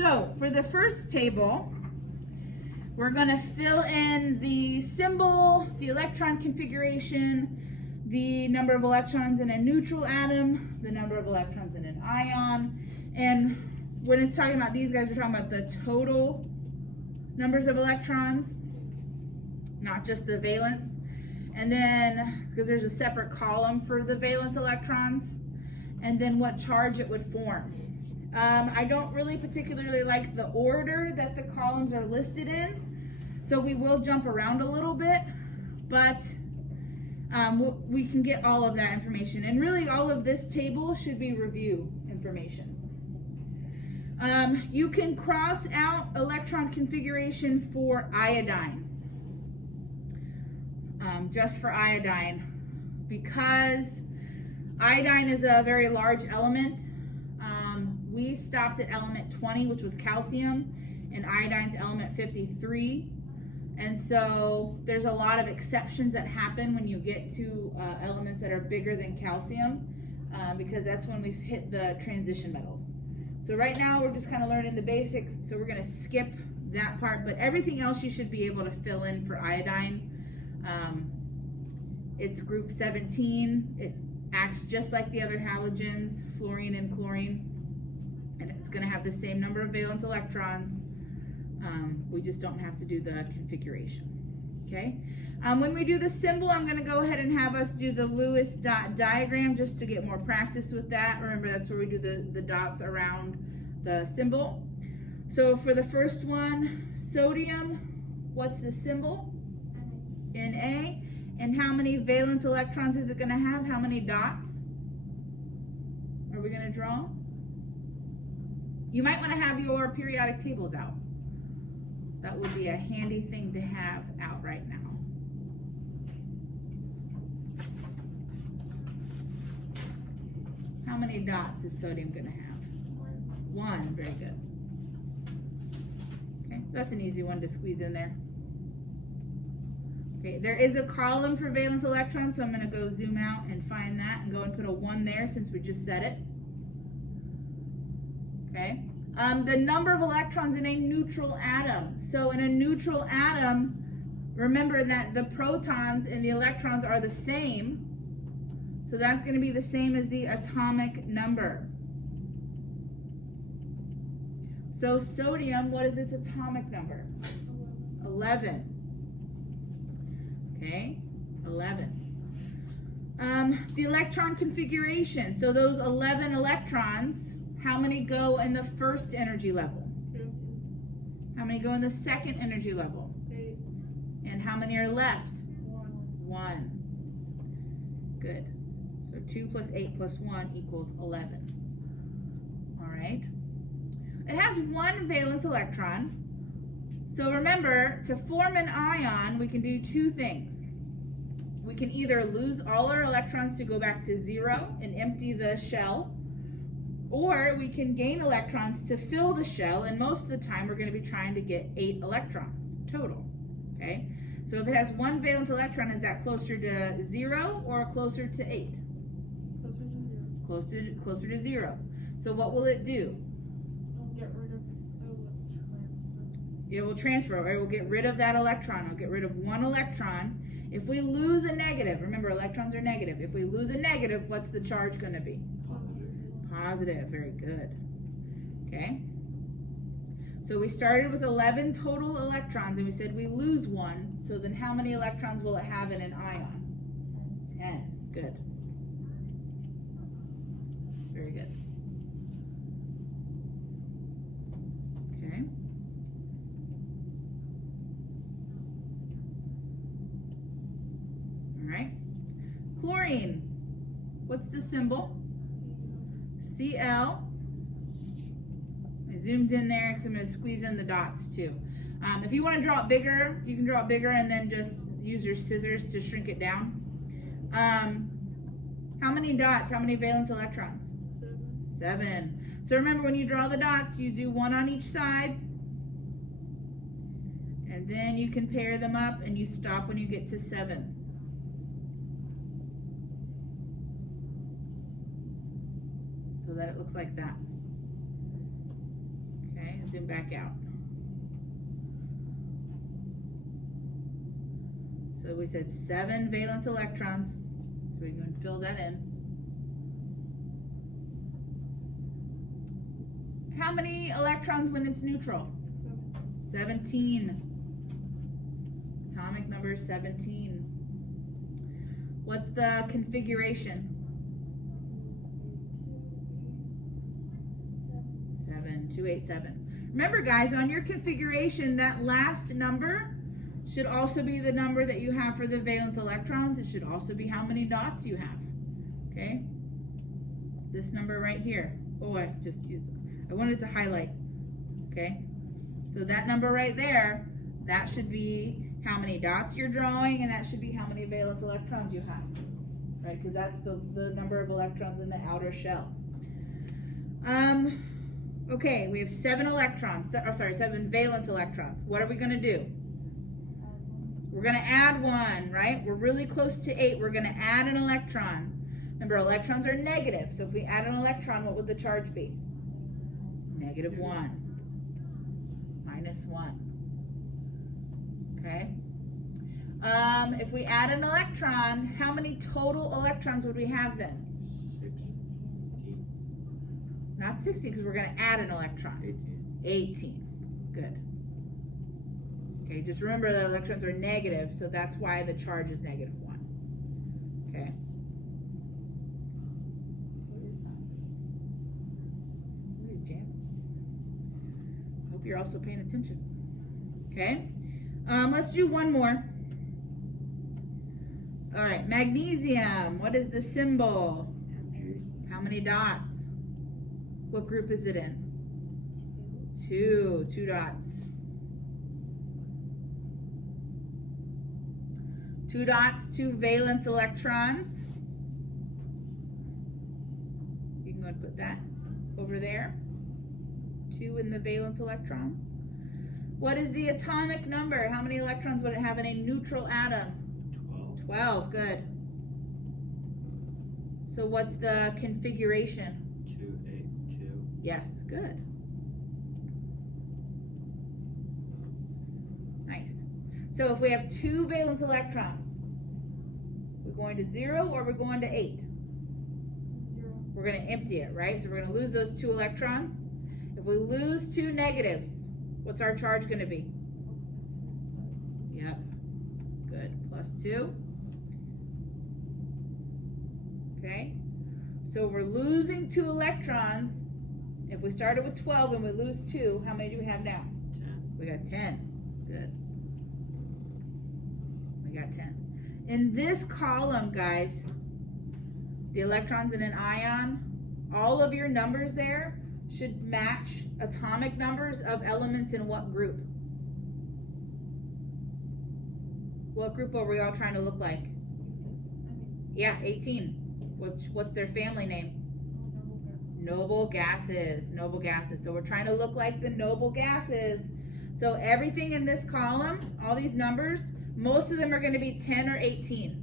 So for the first table, we're going to fill in the symbol, the electron configuration, the number of electrons in a neutral atom, the number of electrons in an ion, and when it's talking about these guys, we're talking about the total numbers of electrons, not just the valence. And then, because there's a separate column for the valence electrons, and then what charge it would form. I don't really particularly like the order that the columns are listed in, so we will jump around a little bit, but we can get all of that information. And really all of this table should be review information. You can cross out electron configuration for iodine, just for iodine, because iodine is a very large element. We stopped at element 20, which was calcium, and iodine's element 53. And so there's a lot of exceptions that happen when you get to elements that are bigger than calcium, because that's when we hit the transition metals. So right now we're just kind of learning the basics, so we're going to skip that part, but everything else you should be able to fill in for iodine. It's group 17. It acts just like the other halogens, fluorine and chlorine, and it's going to have the same number of valence electrons. We just don't have to do the configuration. Okay. When we do the symbol, I'm going to go ahead and have us do the Lewis dot diagram just to get more practice with that. Remember, that's where we do the dots around the symbol. So for the first one, sodium, what's the symbol? Na. And how many valence electrons is it going to have? How many dots are we going to draw? You might want to have your periodic tables out. That would be a handy thing to have out right now. How many dots is sodium going to have? One. Very good. Okay, that's an easy one to squeeze in there. Okay, there is a column for valence electrons, so I'm going to go zoom out and find that and go and put a 1 there since we just said it. Okay. The number of electrons in a neutral atom. So in a neutral atom, remember that the protons and the electrons are the same. So that's going to be the same as the atomic number. So sodium, what is its atomic number? 11. Okay, 11. The electron configuration. So those 11 electrons, how many go in the first energy level? 2. How many go in the second energy level? 8. And how many are left? 1. 1. Good. So 2 plus 8 plus 1 equals 11. All right. It has 1 valence electron. So remember, to form an ion, we can do 2 things. We can either lose all our electrons to go back to 0 and empty the shell, or we can gain electrons to fill the shell, and most of the time we're going to be trying to get 8 electrons total. Okay, so if it has 1 valence electron, is that closer to 0 or closer to 8? Closer to 0. So what will it do? Get rid of It will transfer. It will get rid of that electron. It'll get rid of 1 electron. If we lose a negative, remember electrons are negative. If we lose a negative, what's the charge going to be? Positive. Very good. Okay. So we started with 11 total electrons, and we said we lose 1. So then how many electrons will it have in an ion? 10. Good. Very good. Okay. All right. Chlorine. What's the symbol? Cl. I zoomed in there because I'm going to squeeze in the dots too. If you want to draw it bigger, you can draw it bigger and then just use your scissors to shrink it down. How many dots? How many valence electrons? 7. So remember, when you draw the dots, you do 1 on each side. And then you can pair them up and you stop when you get to 7. So that it looks like that. Okay, zoom back out. So we said 7 valence electrons. So we can fill that in. How many electrons when it's neutral? 17. Atomic number 17. What's the configuration? 287. Remember, guys, on your configuration, that last number should also be the number that you have for the valence electrons. It should also be how many dots you have. Okay? This number right here. Oh, I wanted to highlight. Okay? So that number right there, that should be how many dots you're drawing, and that should be how many valence electrons you have. Right? Because that's the number of electrons in the outer shell. Okay, we have 7 valence electrons. What are we going to do? We're going to add 1, right? We're really close to 8. We're going to add an electron. Remember, electrons are negative. So if we add an electron, what would the charge be? Negative 1. Minus 1. Okay? If we add an electron, how many total electrons would we have then? 16. Not 16, because we're going to add an electron. 18. Good. Okay, just remember that electrons are negative, so that's why the charge is negative 1. Okay. What is jam? Hope you're also paying attention. Okay. Let's do one more. All right, magnesium. What is the symbol? How many dots? What group is it in? 2. 2 dots. 2 dots, 2 valence electrons. You can go and put that over there. 2 in the valence electrons. What is the atomic number? How many electrons would it have in a neutral atom? 12, good. So what's the configuration? 282. Yes, good. Nice. So if we have 2 valence electrons, we're going to 0 or we're going to 8? 0. We're going to empty it, right? So we're going to lose those 2 electrons. If we lose 2 negatives, what's our charge going to be? Yep. Good. Plus 2. Okay. So we're losing 2 electrons. If we started with 12 and we lose 2, how many do we have now? 10. We got 10. Good. We got 10. In this column, guys, the electrons in an ion, all of your numbers there should match atomic numbers of elements in what group? What group are we all trying to look like? Yeah, 18. What's their family name? Noble gases. Noble gases. So we're trying to look like the noble gases. So everything in this column, all these numbers, most of them are going to be 10 or 18.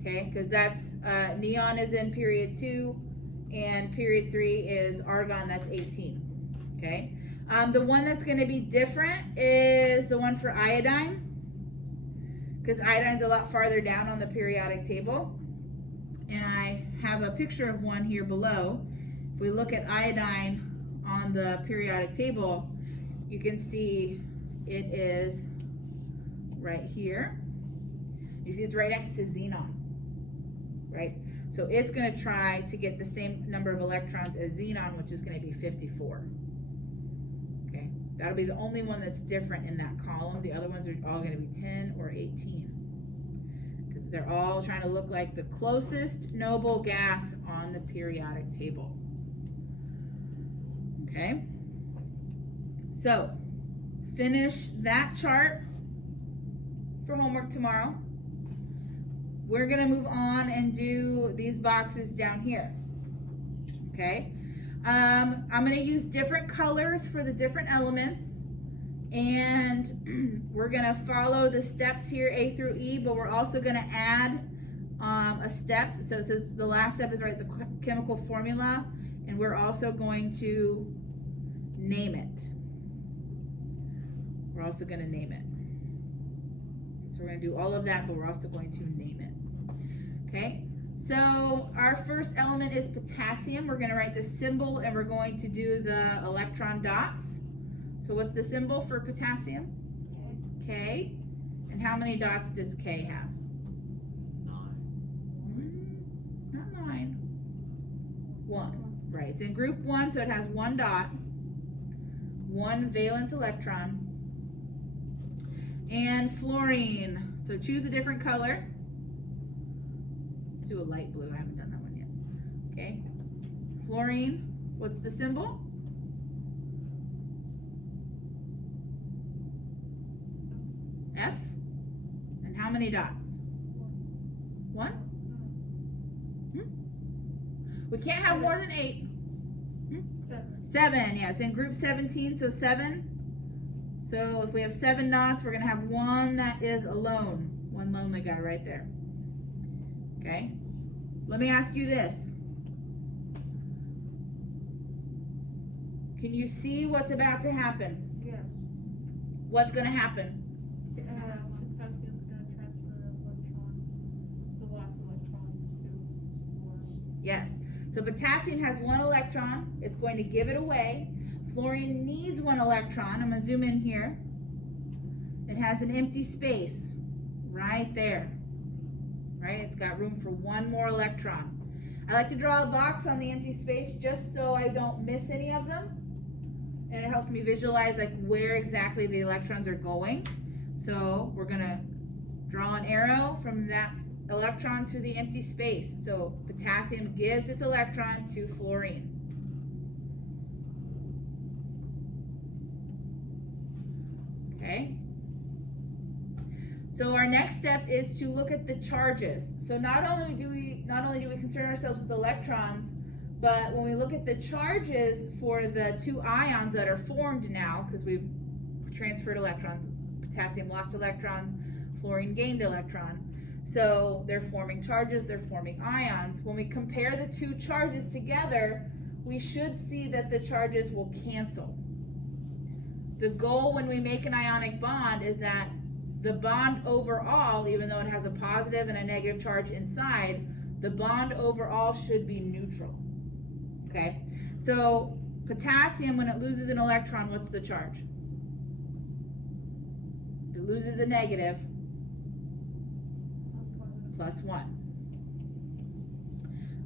Okay, because that's neon is in period 2, and period 3 is argon, that's 18. Okay, the one that's going to be different is the one for iodine, because iodine's a lot farther down on the periodic table. And I have a picture of one here below. If we look at iodine on the periodic table, you can see it is right here. You see it's right next to xenon, right? So it's going to try to get the same number of electrons as xenon, which is going to be 54. Okay, that'll be the only one that's different in that column. The other ones are all going to be 10 or 18. They're all trying to look like the closest noble gas on the periodic table. Okay? So, finish that chart for homework tomorrow. We're going to move on and do these boxes down here. Okay? I'm going to use different colors for the different elements. And we're going to follow the steps here, A through E, but we're also going to add a step. So it says the last step is write the chemical formula, and we're also going to name it. We're also going to name it. So we're going to do all of that, but we're also going to name it. Okay, so our first element is potassium. We're going to write the symbol and we're going to do the electron dots. So what's the symbol for potassium? K. And how many dots does K have? 9. Not 9. 1. Right, it's in group 1, so it has 1 dot, 1 valence electron. And fluorine, so choose a different color. Let's do a light blue, I haven't done that one yet. Okay, fluorine, what's the symbol? F. And how many dots? 1? We can't have more than 8. 7, yeah, it's in group 17, so 7. So if we have 7 dots, we're going to have 1 that is alone. 1 lonely guy right there. Okay? Let me ask you this. Can you see what's about to happen? Yes. What's going to happen? Potassium's going to transfer the last electrons to fluorine. Yes. So potassium has 1 electron. It's going to give it away. Fluorine needs 1 electron. I'm going to zoom in here. It has an empty space right there. Right? It's got room for 1 more electron. I like to draw a box on the empty space just so I don't miss any of them. And it helps me visualize like where exactly the electrons are going. So we're going to draw an arrow from that electron to the empty space. So potassium gives its electron to fluorine. Okay. So our next step is to look at the charges. So not only do we concern ourselves with electrons, but when we look at the charges for the 2 ions that are formed now, because we've transferred electrons, potassium lost electrons, fluorine gained electron. So they're forming charges, they're forming ions. When we compare the 2 charges together, we should see that the charges will cancel. The goal when we make an ionic bond is that the bond overall, even though it has a positive and a negative charge inside, the bond overall should be neutral. Okay? So potassium, when it loses an electron, what's the charge? It loses a negative. +1.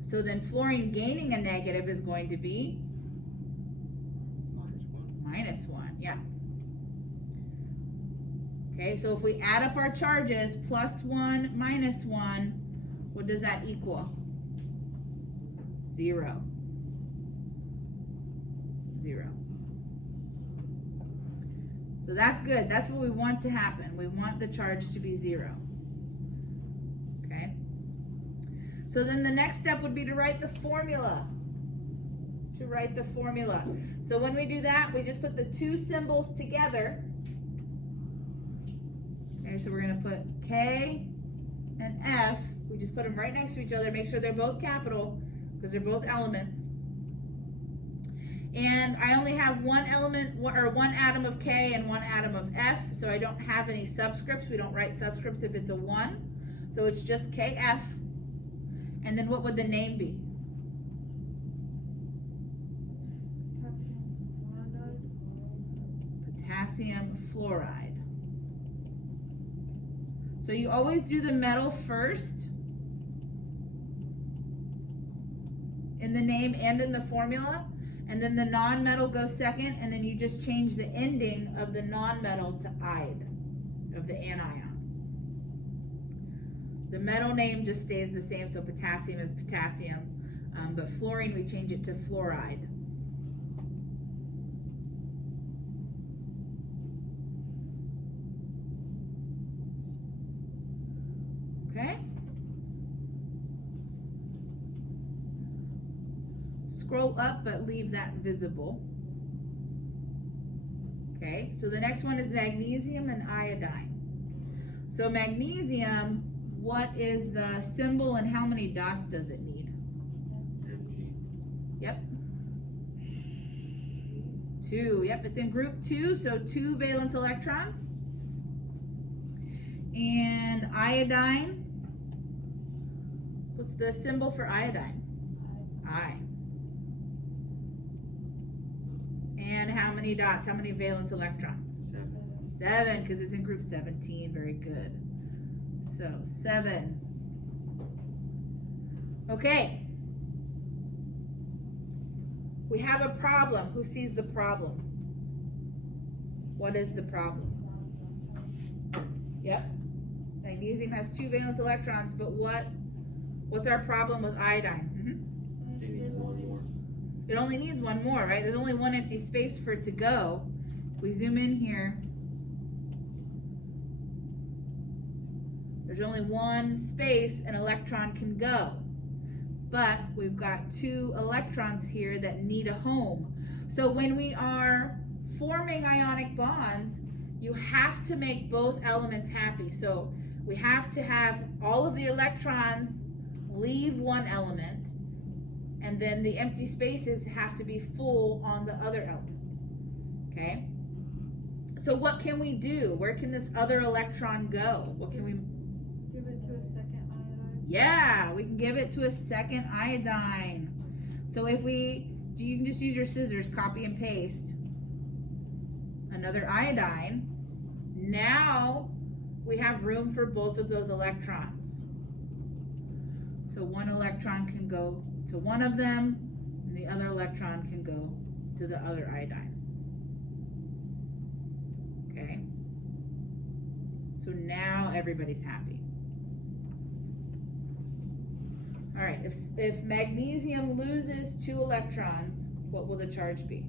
So then fluorine gaining a negative is going to be -1, yeah. Okay, so if we add up our charges, +1, -1, what does that equal? 0. 0. So that's good. That's what we want to happen. We want the charge to be 0. Okay? So then the next step would be to write the formula. So when we do that, we just put the 2 symbols together. Okay, so we're going to put K and F. We just put them right next to each other. Make sure they're both capital because they're both elements. And I only have 1 element, or 1 atom of K and 1 atom of F, so I don't have any subscripts. We don't write subscripts if it's a 1. So it's just KF. And then what would the name be? Potassium fluoride. So you always do the metal first in the name and in the formula, and then the non-metal goes second, and then you just change the ending of the non-metal to "ide," of the anion. The metal name just stays the same, so potassium is potassium, but fluorine we change it to fluoride. Okay? Scroll up, but leave that visible. Okay, so the next one is magnesium and iodine. So magnesium, what is the symbol and how many dots does it need? Mg. Yep. 2. 2. Yep, it's in group 2, so 2 valence electrons. And iodine, what's the symbol for iodine? I. And how many dots? How many valence electrons? 7. 7, because it's in group 17. Very good. So 7. Okay. We have a problem. Who sees the problem? What is the problem? Yep. Magnesium has 2 valence electrons, but what's our problem with iodine? It needs 1 more. It only needs 1 more, right? There's only 1 empty space for it to go. If we zoom in here, there's only 1 space an electron can go. But we've got 2 electrons here that need a home. So when we are forming ionic bonds, you have to make both elements happy. So we have to have all of the electrons leave one element, and then the empty spaces have to be full on the other element. Okay? So what can we do? Where can this other electron go? What can we... Give it to a second iodine. Yeah, we can give it to a second iodine. So if you can just use your scissors, copy and paste another iodine. Now we have room for both of those electrons. So 1 electron can go to one of them, and the other electron can go to the other iodine. Okay? So now everybody's happy. All right, if magnesium loses 2 electrons, what will the charge be?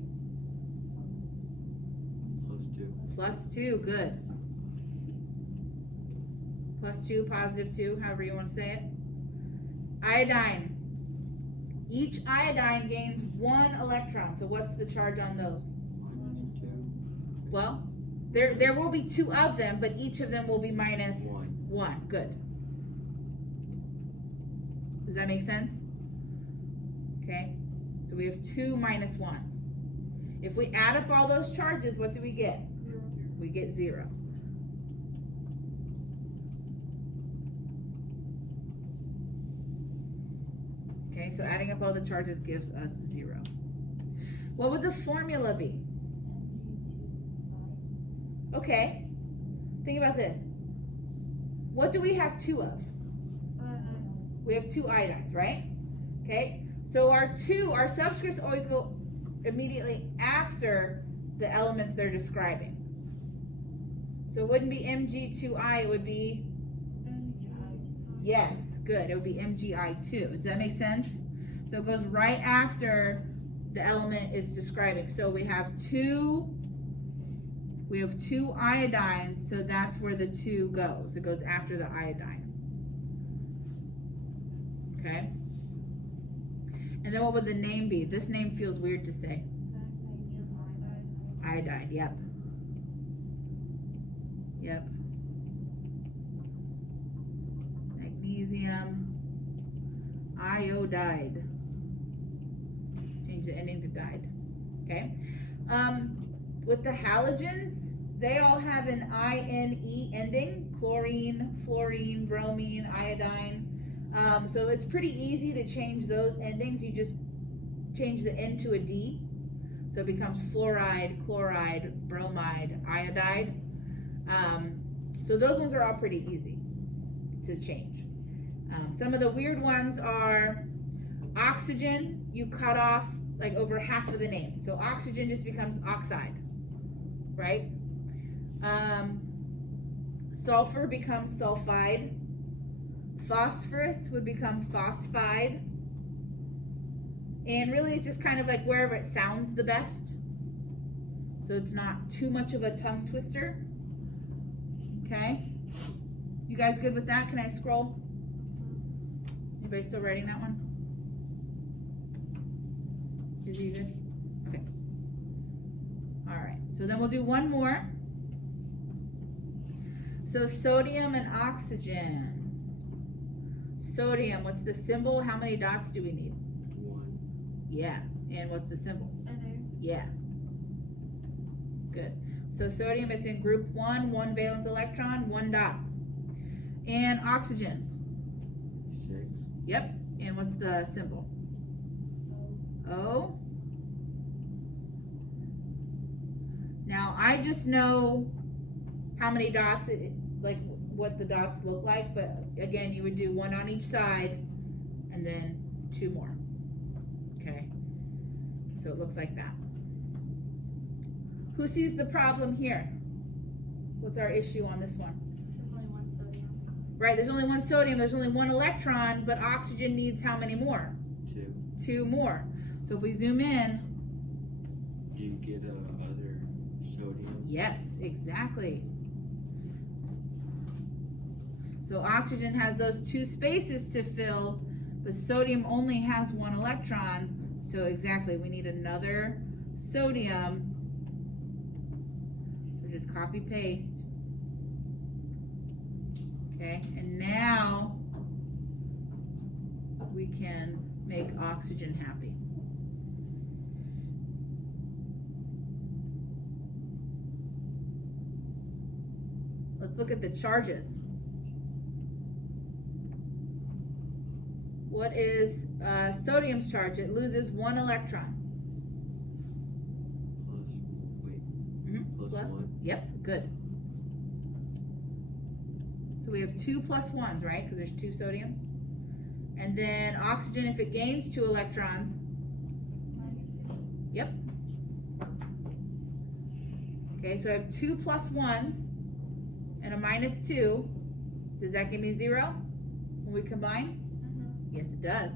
+2. +2, good. +2, +2, however you want to say it. Iodine. Each iodine gains 1 electron. So what's the charge on those? -2. Well, there will be 2 of them, but each of them will be minus 1. 1. Good. Does that make sense? Okay. So we have 2 minus 1s. If we add up all those charges, what do we get? 0. We get 0. Okay, so adding up all the charges gives us 0. What would the formula be? Okay, think about this. What do we have 2 of? We have 2 iodines, right? Okay, so our subscripts always go immediately after the elements they're describing. So it wouldn't be Mg2I, it would be, yes, good, it would be Mgi2. Does that make sense? So it goes right after the element is describing. So we have 2 iodines, so that's where the 2 goes. It goes after the iodine. Okay? And then what would the name be? This name feels weird to say. Iodide, yep. Yep. Magnesium iodide. Change the ending to dyed. Okay? With the halogens, they all have an INE ending. Chlorine, fluorine, bromine, iodine. So it's pretty easy to change those endings. You just change the N to a D. So it becomes fluoride, chloride, bromide, iodide. So those ones are all pretty easy to change. Some of the weird ones are oxygen. You cut off like over half of the name. So oxygen just becomes oxide, right? Sulfur becomes sulfide. Phosphorus would become phosphide. And really it's just kind of like wherever it sounds the best. So it's not too much of a tongue twister. Okay? You guys good with that? Can I scroll? Anybody still writing that one? Is he good? Okay. Alright, so then we'll do one more. So sodium and oxygen. Sodium, what's the symbol? How many dots do we need? 1. Yeah. And what's the symbol? NA. Yeah. Good. So sodium, it's in group 1, 1 valence electron, 1 dot. And oxygen. 6. Yep. And what's the symbol? O. Now I just know how many dots, like what the dots look like, but again, you would do 1 on each side and then 2 more. Okay. So it looks like that. Who sees the problem here? What's our issue on this one? There's only one sodium. Right, there's only 1 sodium, there's only 1 electron, but oxygen needs how many more? 2. 2 more. So if we zoom in, Do you get other sodium? yes, exactly. So oxygen has those 2 spaces to fill, but sodium only has 1 electron. So exactly, we need another sodium. So just copy paste. Okay, and now we can make oxygen happy. Let's look at the charges. What is sodium's charge? It loses 1 electron. Plus 1. Yep, good. So we have 2 plus 1s, right? Because there's 2 sodiums. And then oxygen, if it gains 2 electrons. Yep. Okay, so I have 2 plus 1s and a minus 2. Does that give me 0 when we combine? Yes, it does.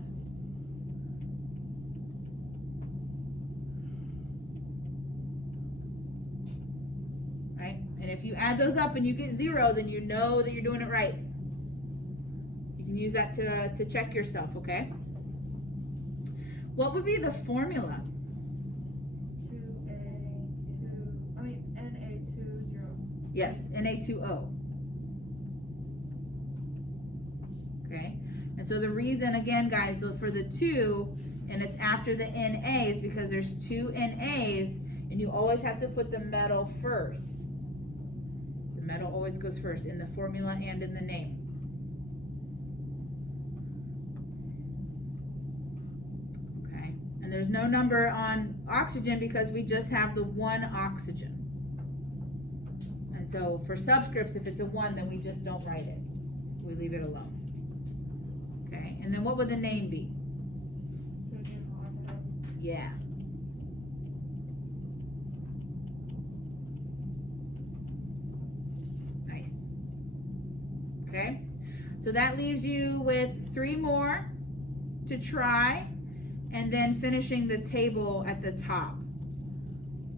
Right? And if you add those up and you get 0, then you know that you're doing it right. You can use that to check yourself, okay? What would be the formula? Na20. Yes, Na2O. Okay? And so the reason, again, guys, for the 2, and it's after the NAs, because there's 2 NAs, and you always have to put the metal first. The metal always goes first in the formula and in the name. Okay? And there's no number on oxygen because we just have the 1 oxygen. And so for subscripts, if it's a 1, then we just don't write it. We leave it alone. Okay, and then what would the name be? Sodium oxide. Yeah. Nice. Okay, so that leaves you with 3 more to try, and then finishing the table at the top.